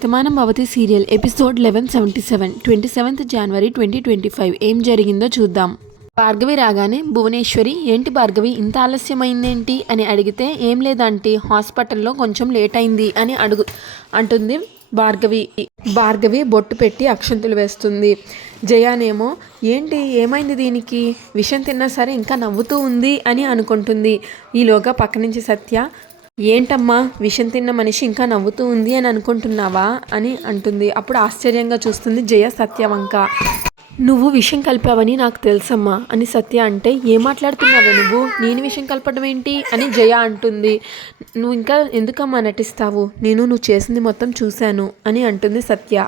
వర్తమానం భవతి serial episode 1177 27th January 2025 ఏం జరిగిందో చూద్దాం. భార్గవి రాగానే భువనేశ్వరి ఏంటి భార్గవి ఇంత ఆలస్యమైందేంటి అని అడిగితే ఏం లేదంటే హాస్పిటల్లో కొంచెం లేట్ అయింది అని అంటుంది భార్గవి బొట్టు పెట్టి అక్షంతులు వేస్తుంది. జయానేమో ఏంటి ఏమైంది దీనికి విషం తిన్నా సరే ఇంకా నవ్వుతూ ఉంది అని అనుకుంటుంది. ఈలోగా పక్క నుంచి సత్య ఏంటమ్మా విషం తిన్న మనిషి ఇంకా నవ్వుతూ ఉంది అని అనుకుంటున్నావా అని అంటుంది. అప్పుడు ఆశ్చర్యంగా చూస్తుంది జయ సత్య వంక. నువ్వు విషం కలిపావని నాకు తెలుసమ్మా అని సత్య అంటే ఏం మాట్లాడుతున్నావే నువ్వు, నేను విషం కలపడం ఏంటి అని జయ అంటుంది. నువ్వు ఇంకా ఎందుకమ్మా నటిస్తావు, నువ్వు చేసింది మొత్తం చూశాను అని అంటుంది సత్య.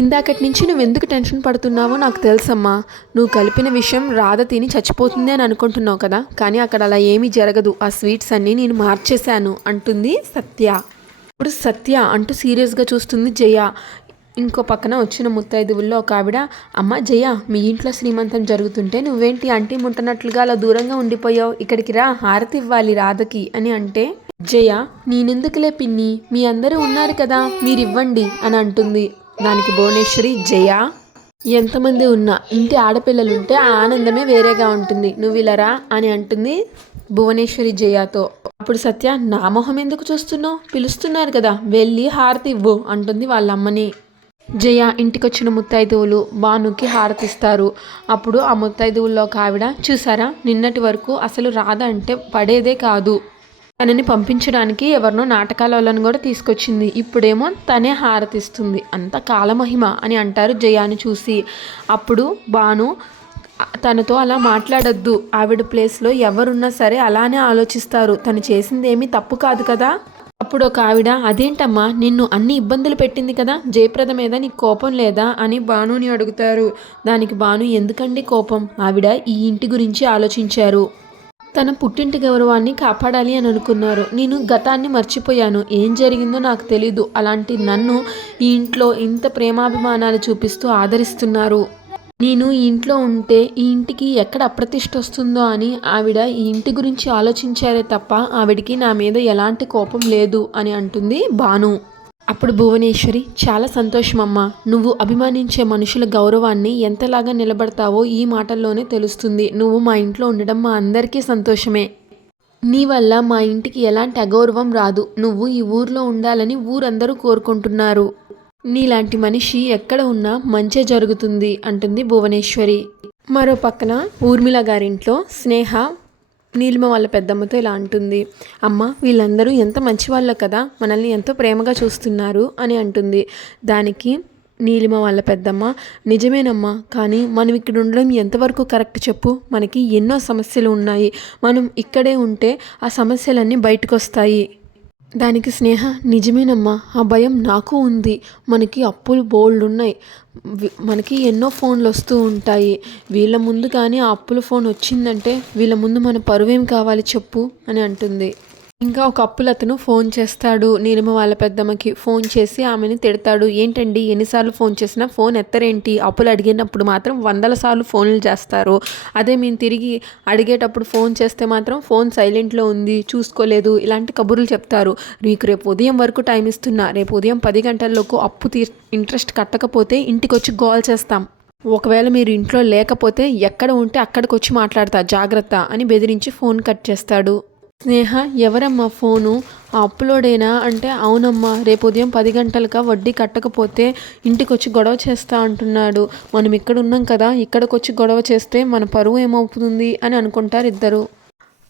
ఇందాకటి నుంచి నువ్వెందుకు టెన్షన్ పడుతున్నావో నాకు తెలుసమ్మా, నువ్వు కలిపిన విషయం రాధ తిని చచ్చిపోతుంది అని అనుకుంటున్నావు కదా, కానీ అక్కడ అలా ఏమీ జరగదు, ఆ స్వీట్స్ అన్నీ నేను మార్చేశాను అంటుంది సత్య. ఇప్పుడు సత్య అంటూ సీరియస్గా చూస్తుంది జయ. ఇంకో పక్కన వచ్చిన ముత్తైదువుల్లో ఒక ఆవిడ, అమ్మ జయ మీ ఇంట్లో శ్రీమంతం జరుగుతుంటే నువ్వేంటి అంటీ ముట్టనట్లుగా అలా దూరంగా ఉండిపోయావు, ఇక్కడికి రా హారతి ఇవ్వాలి రాధకి అని అంటే, జయ నేనెందుకులే పిన్ని మీ అందరూ ఉన్నారు కదా మీరివ్వండి అని అంటుంది. దానికి భువనేశ్వరి జయ ఎంతమంది ఉన్నా ఇంటి ఆడపిల్లలుంటే ఆ ఆనందమే వేరేగా ఉంటుంది, నువ్వు ఇలారా అని అంటుంది భువనేశ్వరి జయతో. అప్పుడు సత్య నా మొహం ఎందుకు చూస్తున్నావు, పిలుస్తున్నారు కదా వెళ్ళి హారతి ఇవ్వు అంటుంది వాళ్ళ అమ్మని. జయ ఇంటికొచ్చిన ముత్తైదువులు భానుకి హారతిస్తారు. అప్పుడు ఆ ముత్తైదువుల్లో ఒక ఆవిడ, చూసారా నిన్నటి వరకు అసలు రాధ అంటే పడేదే కాదు, తనని పంపించడానికి ఎవరినో నాటకాల వాళ్ళని కూడా తీసుకొచ్చింది, ఇప్పుడేమో తనే హారతిస్తుంది, అంత కాలమహిమ అని అంటారు జయాని చూసి. అప్పుడు భాను తనతో అలా మాట్లాడొద్దు, ఆవిడ ప్లేస్లో ఎవరున్నా సరే అలానే ఆలోచిస్తారు, తను చేసింది ఏమీ తప్పు కాదు కదా. అప్పుడు ఒక ఆవిడ, అదేంటమ్మా నిన్ను అన్ని ఇబ్బందులు పెట్టింది కదా, జయప్రద మీద నీకు కోపం లేదా అని భానుని అడుగుతారు. దానికి భాను ఎందుకండి కోపం, ఆవిడ ఈ ఇంటి గురించి ఆలోచించారు, తన పుట్టింటి గౌరవాన్ని కాపాడాలి అని అనుకున్నారు, నేను గతాన్ని మర్చిపోయాను, ఏం జరిగిందో నాకు తెలీదు, అలాంటి నన్ను ఈ ఇంట్లో ఇంత ప్రేమాభిమానాలు చూపిస్తూ ఆదరిస్తున్నారు, నేను ఈ ఇంట్లో ఉంటే ఈ ఇంటికి ఎక్కడ అప్రతిష్ట వస్తుందో అని ఆవిడ ఈ ఇంటి గురించి ఆలోచించారే తప్ప ఆవిడికి నా మీద ఎలాంటి కోపం లేదు అని అంటుంది భాను. అప్పుడు భువనేశ్వరి చాలా సంతోషమమ్మా, నువ్వు అభిమానించే మనుషుల గౌరవాన్ని ఎంతలాగా నిలబడతావో ఈ మాటల్లోనే తెలుస్తుంది, నువ్వు మా ఇంట్లో ఉండడం మా అందరికీ సంతోషమే, నీ వల్ల మా ఇంటికి ఎలాంటి అగౌరవం రాదు, నువ్వు ఈ ఊర్లో ఉండాలని ఊరందరూ కోరుకుంటున్నారు, నీలాంటి మనిషి ఎక్కడ ఉన్నా మంచే జరుగుతుంది అంటుంది భువనేశ్వరి. మరో పక్కన ఊర్మిళ గారింట్లో స్నేహ నీలిమ వాళ్ళ పెద్దమ్మతో ఇలా అంటుంది, అమ్మ వీళ్ళందరూ ఎంత మంచి వాళ్ళో కదా, మనల్ని ఎంతో ప్రేమగా చూస్తున్నారు అని అంటుంది. దానికి నీలిమ వాళ్ళ పెద్దమ్మ, నిజమేనమ్మా, కానీ మనం ఇక్కడ ఉండడం ఎంతవరకు కరెక్ట్ చెప్పు, మనకి ఎన్నో సమస్యలు ఉన్నాయి, మనం ఇక్కడే ఉంటే ఆ సమస్యలన్నీ బయటకు వస్తాయి. దానికి స్నేహ, నిజమేనమ్మా ఆ భయం నాకు ఉంది, మనకి అప్పులు బోల్డ్ ఉన్నాయి, మనకి ఎన్నో ఫోన్లు వస్తూ ఉంటాయి, వీళ్ళ ముందు కానీ ఆ అప్పుల ఫోన్ వచ్చిందంటే వీళ్ళ ముందు మన పరువేం కావాలి చెప్పు అని అంటుంది. ఇంకా ఒక అప్పులతను ఫోన్ చేస్తాడు నీలిమ వాళ్ళ పెద్దమ్మకి, ఫోన్ చేసి ఆమెని తిడతాడు, ఏంటండి ఎన్నిసార్లు ఫోన్ చేసినా ఫోన్ ఎత్తరేంటి, అప్పులు అడిగినప్పుడు మాత్రం 100 సార్లు ఫోన్లు చేస్తారు, అదే మేము తిరిగి అడిగేటప్పుడు ఫోన్ చేస్తే మాత్రం ఫోన్ సైలెంట్లో ఉంది చూసుకోలేదు, ఇలాంటి కబుర్లు చెప్తారు, మీకు రేపు ఉదయం వరకు టైం ఇస్తున్నా, రేపు ఉదయం 10 గంటల్లోకి అప్పు ఇంట్రెస్ట్ కట్టకపోతే ఇంటికి వచ్చి కాల్ చేస్తాం, ఒకవేళ మీరు ఇంట్లో లేకపోతే ఎక్కడ ఉంటే అక్కడికి వచ్చి మాట్లాడతా జాగ్రత్త అని బెదిరించి ఫోన్ కట్ చేస్తాడు. స్నేహ, ఎవరమ్మా ఫోను, ఆ అప్లోడేనా అంటే, అవునమ్మా రేపు ఉదయం 10 గంటలకా వడ్డీ కట్టకపోతే ఇంటికి వచ్చి గొడవ చేస్తా అంటున్నాడు, మనం ఇక్కడ ఉన్నాం కదా, ఇక్కడికి వచ్చి గొడవ చేస్తే మన పరువు ఏమవుతుంది అని అనుకుంటారు ఇద్దరు.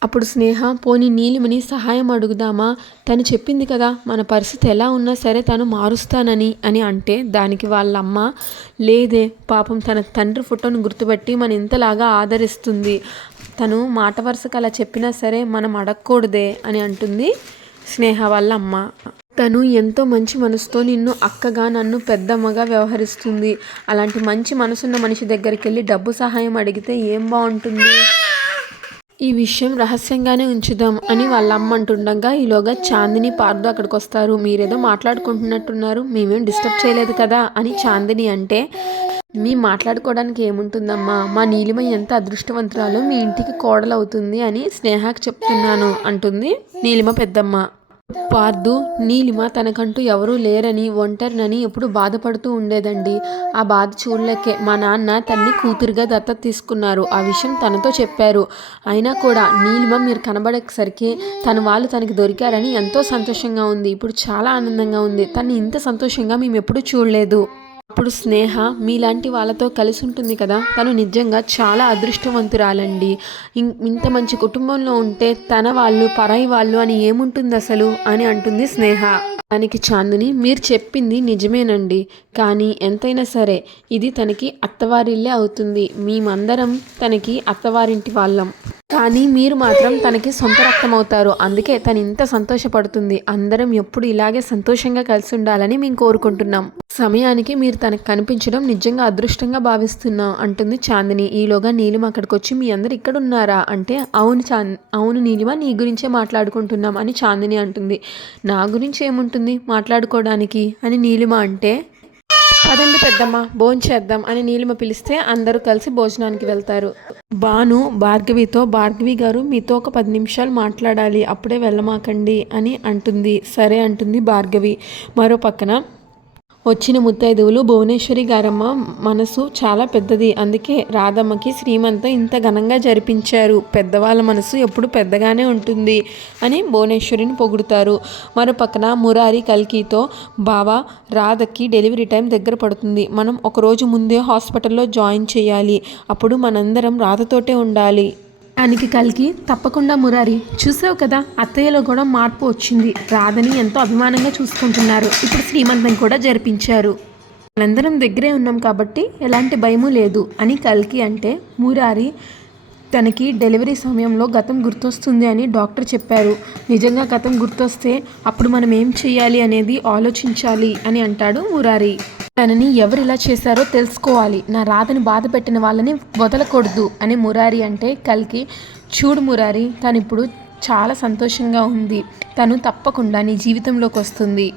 అప్పుడు స్నేహ, పోనీ నీలిమని సహాయం అడుగుదామా, తను చెప్పింది కదా మన పరిస్థితి ఎలా ఉన్నా సరే తను మారుస్తానని అని అంటే, దానికి వాళ్ళమ్మ, లేదే పాపం తన తండ్రి ఫోటోను గుర్తుపట్టి మన ఇంతలాగా ఆదరిస్తుంది, తను మాట వరుసకు అలా చెప్పినా సరే మనం అడగకూడదే అని అంటుంది స్నేహ వాళ్ళ అమ్మ. తను ఎంతో మంచి మనసుతో నిన్ను అక్కగా నన్ను పెద్దమ్మగా వ్యవహరిస్తుంది, అలాంటి మంచి మనసున్న మనిషి దగ్గరికి వెళ్ళి డబ్బు సహాయం అడిగితే ఏం బాగుంటుంది, ఈ విషయం రహస్యంగానే ఉంచుదాం అని వాళ్ళ అమ్మ అంటుండగా ఈలోగా చాందిని పార్దు అక్కడికి వస్తారు. మీరేదో మాట్లాడుకుంటున్నట్టున్నారు, మేమేం డిస్టర్బ్ చేయలేదు కదా అని చాందిని అంటే, మీ మాట్లాడుకోవడానికి ఏముంటుందమ్మా, మా నీలిమ ఎంత అదృష్టవంతురాలో మీ ఇంటికి కోడలవుతుంది అని స్నేహకి చెప్తున్నాను అంటుంది నీలిమ పెద్దమ్మ. పార్దు నీలిమ తనకంటూ ఎవరూ లేరని ఒంటరినని ఎప్పుడు బాధపడుతూ ఉండేదండి. ఆ బాధ చూడలేకే మా నాన్న తన్ని కూతురుగా దత్తత తీసుకున్నారు. ఆ విషయం తనతో చెప్పారు. అయినా కూడా నీలిమ మీరు కనబడేసరికి తన వాళ్ళు తనకి దొరికారని ఎంతో సంతోషంగా ఉంది. ఇప్పుడు చాలా ఆనందంగా ఉంది. తను ఇంత సంతోషంగా మేము ఎప్పుడూ చూడలేదు. అప్పుడు స్నేహ మీలాంటి వాళ్ళతో కలిసి ఉంటుంది కదా, తను నిజంగా చాలా అదృష్టవంతురాలండి. ఇంత మంచి కుటుంబంలో ఉంటే తన వాళ్ళు పరాయి వాళ్ళు అని ఏముంటుంది అసలు అని అంటుంది స్నేహ. దానికి చాందిని మీరు చెప్పింది నిజమేనండి, కానీ ఎంతైనా సరే ఇది తనకి అత్తవారిల్లే అవుతుంది. మేమందరం తనకి అత్తవారింటి వాళ్ళం, కానీ మీరు మాత్రం తనకి సొంత రక్తం అవుతారు. అందుకే తను ఇంత సంతోషపడుతుంది. అందరం ఎప్పుడు ఇలాగే సంతోషంగా కలిసి ఉండాలని మేము కోరుకుంటున్నాం. సమయానికి మీరు తనకు కనిపించడం నిజంగా అదృష్టంగా భావిస్తున్నాం అంటుంది చాందిని. ఈలోగా నీలిమ అక్కడికి వచ్చి మీ అందరు ఇక్కడ ఉన్నారా అంటే అవును నీలిమ నీ గురించే మాట్లాడుకుంటున్నాం అని చాందిని అంటుంది. నా గురించి ఏముంటుంది మాట్లాడుకోవడానికి అని నీలిమ అంటే పదండి పెద్దమ్మ భోంచేద్దాం అని నీలిమ పిలిస్తే అందరూ కలిసి భోజనానికి వెళ్తారు. భాను భార్గవితో భార్గవి గారు మీతో ఒక 10 నిమిషాలు మాట్లాడాలి, అప్పుడే వెళ్ళమాకండి అని అంటుంది. సరే అంటుంది భార్గవి. మరో పక్కన వచ్చిన ముత్తైదువులు భువనేశ్వరి గారమ్మ మనసు చాలా పెద్దది, అందుకే రాధమ్మకి శ్రీమంతం ఇంత ఘనంగా జరిపించారు. పెద్దవాళ్ళ మనసు ఎప్పుడు పెద్దగానే ఉంటుంది అని భువనేశ్వరిని పొగుడుతారు. మరో పక్కన మురారి కల్కితో బావా రాధకి డెలివరీ టైం దగ్గర పడుతుంది, మనం ఒకరోజు ముందే హాస్పిటల్లో జాయిన్ చేయాలి, అప్పుడు మనందరం రాధతోటే ఉండాలి. దానికి కలికి తప్పకుండా మురారి, చూసావు కదా అత్తయ్యలో కూడా మార్పు వచ్చింది, రాధని ఎంతో అభిమానంగా చూసుకుంటున్నారు, ఇప్పుడు శ్రీమంతం కూడా జరిపించారు, మనందరం దగ్గరే ఉన్నాం కాబట్టి ఎలాంటి భయము లేదు అని కలికి అంటే మురారి తనకి డెలివరీ సమయంలో గతం గుర్తొస్తుంది అని డాక్టర్ చెప్పారు. నిజంగా గతం గుర్తొస్తే అప్పుడు మనం ఏం చేయాలి అనేది ఆలోచించాలి అని అంటాడు మురారి. తనని ఎవరు ఇలా చేశారో తెలుసుకోవాలి, నా రాధని బాధ పెట్టిన వాళ్ళని వదలకూడదు అని మురారి అంటే కలికి చూడు మురారి తను ఇప్పుడు చాలా సంతోషంగా ఉంది, తను తప్పకుండా నీ జీవితంలోకి వస్తుంది,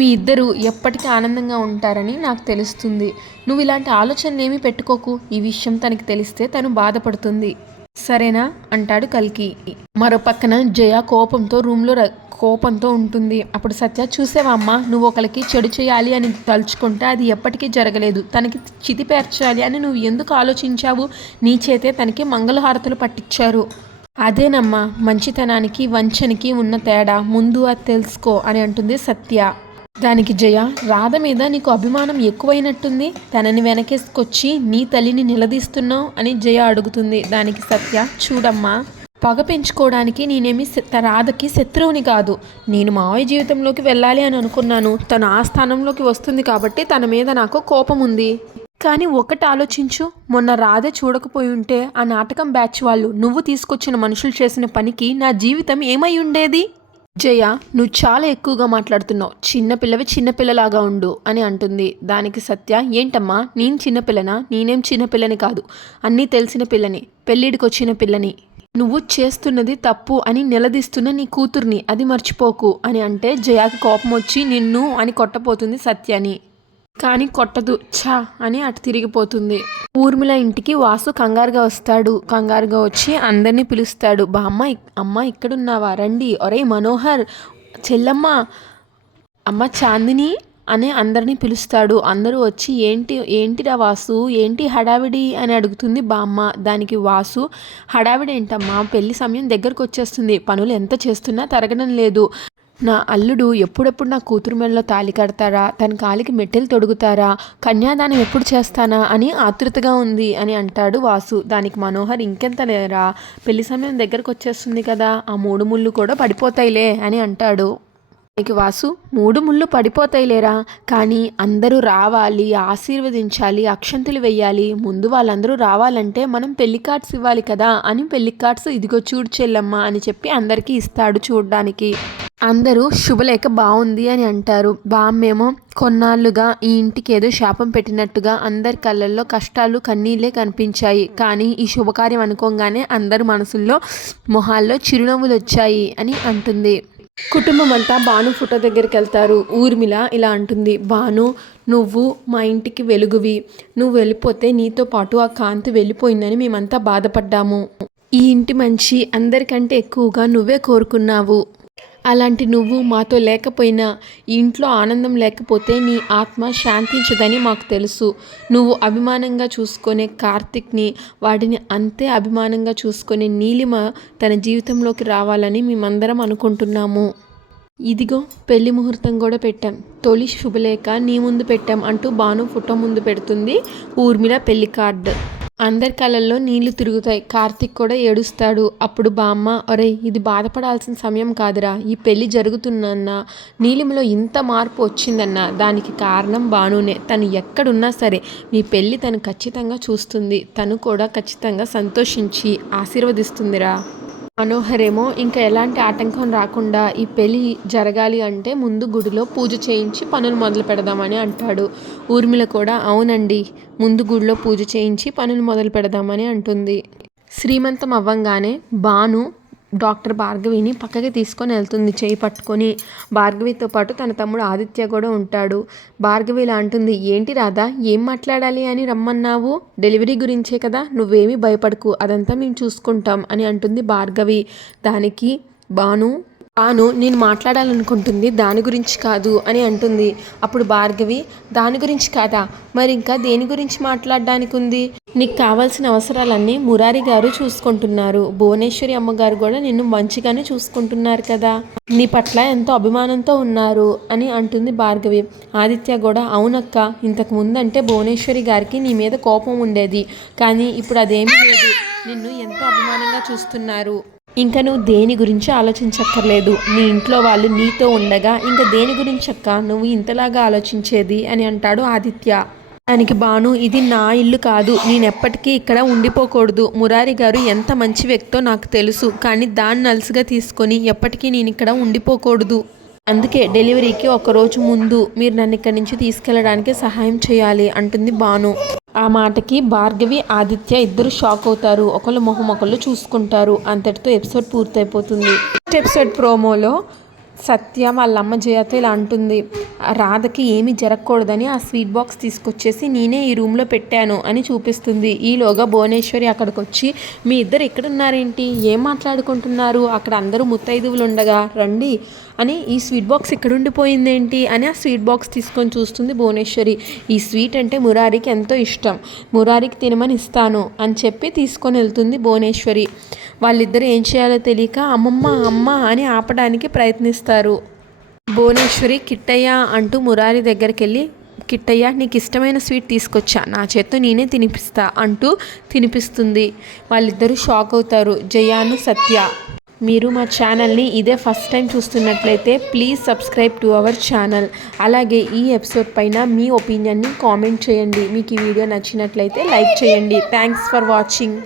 మీ ఇద్దరు ఎప్పటికీ ఆనందంగా ఉంటారని నాకు తెలుస్తుంది, నువ్వు ఇలాంటి ఆలోచనలు ఏమీ పెట్టుకోకు, ఈ విషయం తనకి తెలిస్తే తను బాధపడుతుంది సరేనా అంటాడు కల్కి. మరో పక్కన జయ కోపంతో ఉంటుంది. అప్పుడు సత్య చూసేవా అమ్మ, నువ్వు ఒకరికి చెడు చేయాలి అని తలుచుకుంటే అది ఎప్పటికీ జరగలేదు, తనకి చితి పేర్చాలి అని నువ్వు ఎందుకు ఆలోచించావు, నీ చేతే తనకి మంగళహారతులు పట్టించారు, అదేనమ్మా మంచితనానికి వంచనకి ఉన్న తేడా, ముందు అది తెలుసుకో అని అంటుంది సత్య. దానికి జయ రాధ మీద నీకు అభిమానం ఎక్కువైనట్టుంది, తనని వెనకేసుకొచ్చి నీ తల్లిని నిలదీస్తున్నావు అని జయ అడుగుతుంది. దానికి సత్య చూడమ్మా పగ పెంచుకోవడానికి నేనేమి రాధకి శత్రువుని కాదు, నేను మావయ్య జీవితంలోకి వెళ్ళాలి అని అనుకున్నాను, తను ఆ స్థానంలోకి వస్తుంది కాబట్టి తన మీద నాకు కోపం ఉంది, కానీ ఒకటి ఆలోచించు, మొన్న రాధ చూడకపోయి ఉంటే ఆ నాటకం బ్యాచ్ వాళ్ళు నువ్వు తీసుకొచ్చిన మనుషులు చేసిన పనికి నా జీవితం ఏమై ఉండేది. జయ నువ్వు చాలా ఎక్కువగా మాట్లాడుతున్నావు, చిన్నపిల్లలాగా ఉండు అని అంటుంది. దానికి సత్య ఏంటమ్మా నేను చిన్నపిల్లనా, నేనేం చిన్నపిల్లని కాదు, అన్నీ తెలిసిన పిల్లని, పెళ్ళిడికి వచ్చిన పిల్లని, నువ్వు చేస్తున్నది తప్పు అని నిలదీస్తున్న నీ కూతుర్ని, అది మర్చిపోకు అని అంటే జయాకి కోపం వచ్చి నిన్ను అని కొట్టపోతుంది సత్యని, కానీ కొట్టదు, ఛా అని అటు తిరిగిపోతుంది. ఊర్మిళ ఇంటికి వాసు కంగారుగా వస్తాడు. కంగారుగా వచ్చి అందరినీ పిలుస్తాడు. అమ్మ ఇక్కడున్నావా, రండి, ఒరే మనోహర్, చెల్లమ్మ, అమ్మ చాందిని అని అందరినీ పిలుస్తాడు. అందరూ వచ్చి ఏంటిరా వాసు, ఏంటి హడావిడి అని అడుగుతుంది బామ్మ. దానికి వాసు హడావిడి ఏంటమ్మా, పెళ్లి సమయం దగ్గరకు వచ్చేస్తుంది, పనులు ఎంత చేస్తున్నా తరగడం లేదు, నా అల్లుడు ఎప్పుడెప్పుడు నా కూతురు మెడలో తాళి కడతారా, తన కాలికి మెట్టెలు తొడుగుతారా, కన్యాదానం ఎప్పుడు చేస్తానా అని ఆతృతగా ఉంది అని అంటాడు వాసు. దానికి మనోహర్ ఇంకెంత లేరా, పెళ్లి సమయం దగ్గరకు వచ్చేస్తుంది కదా, ఆ 3 ముళ్ళు కూడా పడిపోతాయిలే అని అంటాడు. దానికి వాసు 3 ముళ్ళు పడిపోతాయిలేరా, కానీ అందరూ రావాలి, ఆశీర్వదించాలి, అక్షంతలు వెయ్యాలి, ముందు వాళ్ళందరూ రావాలంటే మనం పెళ్లి కార్డ్స్ ఇవ్వాలి కదా అని పెళ్లి కార్డ్స్ ఇదిగో చూడు చెల్లమ్మ అని చెప్పి అందరికీ ఇస్తాడు చూడడానికి. అందరూ శుభలేఖ బాగుంది అని అంటారు. బామ్మేమో కొన్నాళ్ళుగా ఈ ఇంటికి ఏదో శాపం పెట్టినట్టుగా అందరి కళ్ళల్లో కష్టాలు కన్నీళ్ళే కనిపించాయి, కానీ ఈ శుభకార్యం అనుకోగానే అందరి మనసుల్లో మొహాల్లో చిరునవ్వులు వచ్చాయి అని అంటుంది. కుటుంబం అంతా భాను ఫోటో దగ్గరికి వెళ్తారు. ఊర్మిళ ఇలా అంటుంది, భాను నువ్వు మా ఇంటికి వెలుగువి, నువ్వు వెళ్ళిపోతే నీతో పాటు ఆ కాంతి వెళ్ళిపోయిందని మేమంతా బాధపడ్డాము, ఈ ఇంటి మంచి అందరికంటే ఎక్కువగా నువ్వే కోరుకున్నావు, అలాంటి నువ్వు మాతో లేకపోయినా, ఈ ఇంట్లో ఆనందం లేకపోతే నీ ఆత్మ శాంతించదని మాకు తెలుసు. నువ్వు అభిమానంగా చూసుకునే కార్తిక్ని, వాడిని అంతే అభిమానంగా చూసుకునే నీలిమ తన జీవితంలోకి రావాలని మేమందరం అనుకుంటున్నాము. ఇదిగో పెళ్లి ముహూర్తం కూడా పెట్టాం. తొలి శుభలేఖ నీ ముందు పెట్టాం అంటూ భాను ఫోటో ముందు పెడుతుంది ఊర్మిళ పెళ్లి కార్డు. అందరి కళ్ళల్లో నీళ్లు తిరుగుతాయి. కార్తిక్ కూడా ఏడుస్తాడు. అప్పుడు బామ్మ, ఒరేయ్ ఇది బాధపడాల్సిన సమయం కాదురా, ఈ పెళ్లి జరుగుతుందన్నా, నీలిమలో ఇంత మార్పు వచ్చిందన్నా దానికి కారణం భానునే. తను ఎక్కడున్నా సరే మీ పెళ్ళి తను ఖచ్చితంగా చూస్తుంది. తను కూడా ఖచ్చితంగా సంతోషించి ఆశీర్వదిస్తుందిరా. మనోహర్ ఏమో ఇంకా ఎలాంటి ఆటంకం రాకుండా ఈ పెళ్ళి జరగాలి అంటే ముందు గుడిలో పూజ చేయించి పనులు మొదలు పెడదామని అంటాడు. ఊర్మిళ కూడా అవునండి, ముందు గుడిలో పూజ చేయించి పనులు మొదలు పెడదామని అంటుంది. శ్రీమంతం అవ్వంగానే భాను డాక్టర్ భార్గవిని పక్కకి తీసుకొని వెళ్తుంది చేయి పట్టుకొని. భార్గవితో పాటు తన తమ్ముడు ఆదిత్య కూడా ఉంటాడు. భార్గవి ఇలా అంటుంది, ఏంటి రాధా ఏం మాట్లాడాలి అని రమ్మన్నావు? డెలివరీ గురించే కదా, నువ్వేమీ భయపడకు, అదంతా మేము చూసుకుంటాం అని అంటుంది భార్గవి. దానికి భాను నేను మాట్లాడాలనుకుంటుంది దాని గురించి కాదు అని అంటుంది. అప్పుడు భార్గవి, దాని గురించి కాదా, మరి ఇంకా దేని గురించి మాట్లాడడానికి ఉంది? నీకు కావాల్సిన అవసరాలన్నీ మురారి గారు చూసుకుంటున్నారు. భువనేశ్వరి అమ్మగారు కూడా నిన్ను మంచిగానే చూసుకుంటున్నారు కదా, నీ పట్ల ఎంతో అభిమానంతో ఉన్నారు అని అంటుంది భార్గవి. ఆదిత్య కూడా అవునక్క, ఇంతకు ముందంటే భువనేశ్వరి గారికి నీ మీద కోపం ఉండేది, కానీ ఇప్పుడు అదేమీ లేదు, నిన్ను ఎంతో అభిమానంగా చూస్తున్నారు. ఇంకా నువ్వు దేని గురించి ఆలోచించక్కర్లేదు. నీ ఇంట్లో వాళ్ళు నీతో ఉండగా ఇంకా దేని గురించి అక్క నువ్వు ఇంతలాగా ఆలోచించేది అని అంటాడు ఆదిత్య. దానికి భాను, ఇది నా ఇల్లు కాదు, నేనెప్పటికీ ఇక్కడ ఉండిపోకూడదు. మురారి గారు ఎంత మంచి వ్యక్తో నాకు తెలుసు, కానీ దాన్ని అలసిగా తీసుకొని ఎప్పటికీ నేను ఇక్కడ ఉండిపోకూడదు. అందుకే డెలివరీకి ఒకరోజు ముందు మీరు నన్ను ఇక్కడి నుంచి తీసుకెళ్ళడానికి సహాయం చేయాలి అంటుంది భాను. ఆ మాటకి భార్గవి ఆదిత్య ఇద్దరు షాక్ అవుతారు. ఒకళ్ళు మొహం ఒకళ్ళు చూసుకుంటారు. అంతటితో ఎపిసోడ్ పూర్తయిపోతుంది. నెక్స్ట్ ఎపిసోడ్ ప్రోమోలో సత్య వాళ్ళ అమ్మ జయతో ఇలా అంటుంది, రాధకి ఏమీ జరగకూడదని ఆ స్వీట్ బాక్స్ తీసుకొచ్చేసి నేనే ఈ రూమ్లో పెట్టాను అని చూపిస్తుంది. ఈలోగా భువనేశ్వరి అక్కడికి వచ్చి, మీ ఇద్దరు ఎక్కడున్నారేంటి, ఏం మాట్లాడుకుంటున్నారు, అక్కడ అందరూ ముత్తైదువులు ఉండగా రండి అని ఈ స్వీట్ బాక్స్ ఇక్కడ ఉండిపోయిందేంటి అని ఆ స్వీట్ బాక్స్ తీసుకొని చూస్తుంది భువనేశ్వరి. ఈ స్వీట్ అంటే మురారికి ఎంతో ఇష్టం, మురారికి తినమని ఇస్తాను అని చెప్పి తీసుకొని వెళ్తుంది భువనేశ్వరి. వాళ్ళిద్దరూ ఏం చేయాలో తెలియక అమ్మమ్మ అమ్మ అని ఆపడానికి ప్రయత్నిస్తారు. భువనేశ్వరి కిట్టయ్య అంటూ మురారి దగ్గరికి వెళ్ళి, కిట్టయ్య నీకు ఇష్టమైన స్వీట్ తీసుకొచ్చా, నా చేత్తో నేనే తినిపిస్తా అంటూ తినిపిస్తుంది. వాళ్ళిద్దరూ షాక్ అవుతారు, జయాను సత్య. మీరు మా ఛానల్ని ఇదే ఫస్ట్ టైం చూస్తున్నట్లయితే please subscribe to our channel. అలాగే ఈ ఎపిసోడ్ పైన మీ ఒపీనియన్ని కామెంట్ చేయండి. మీకు ఈ వీడియో నచ్చినట్లయితే లైక్ చేయండి. Thanks for watching.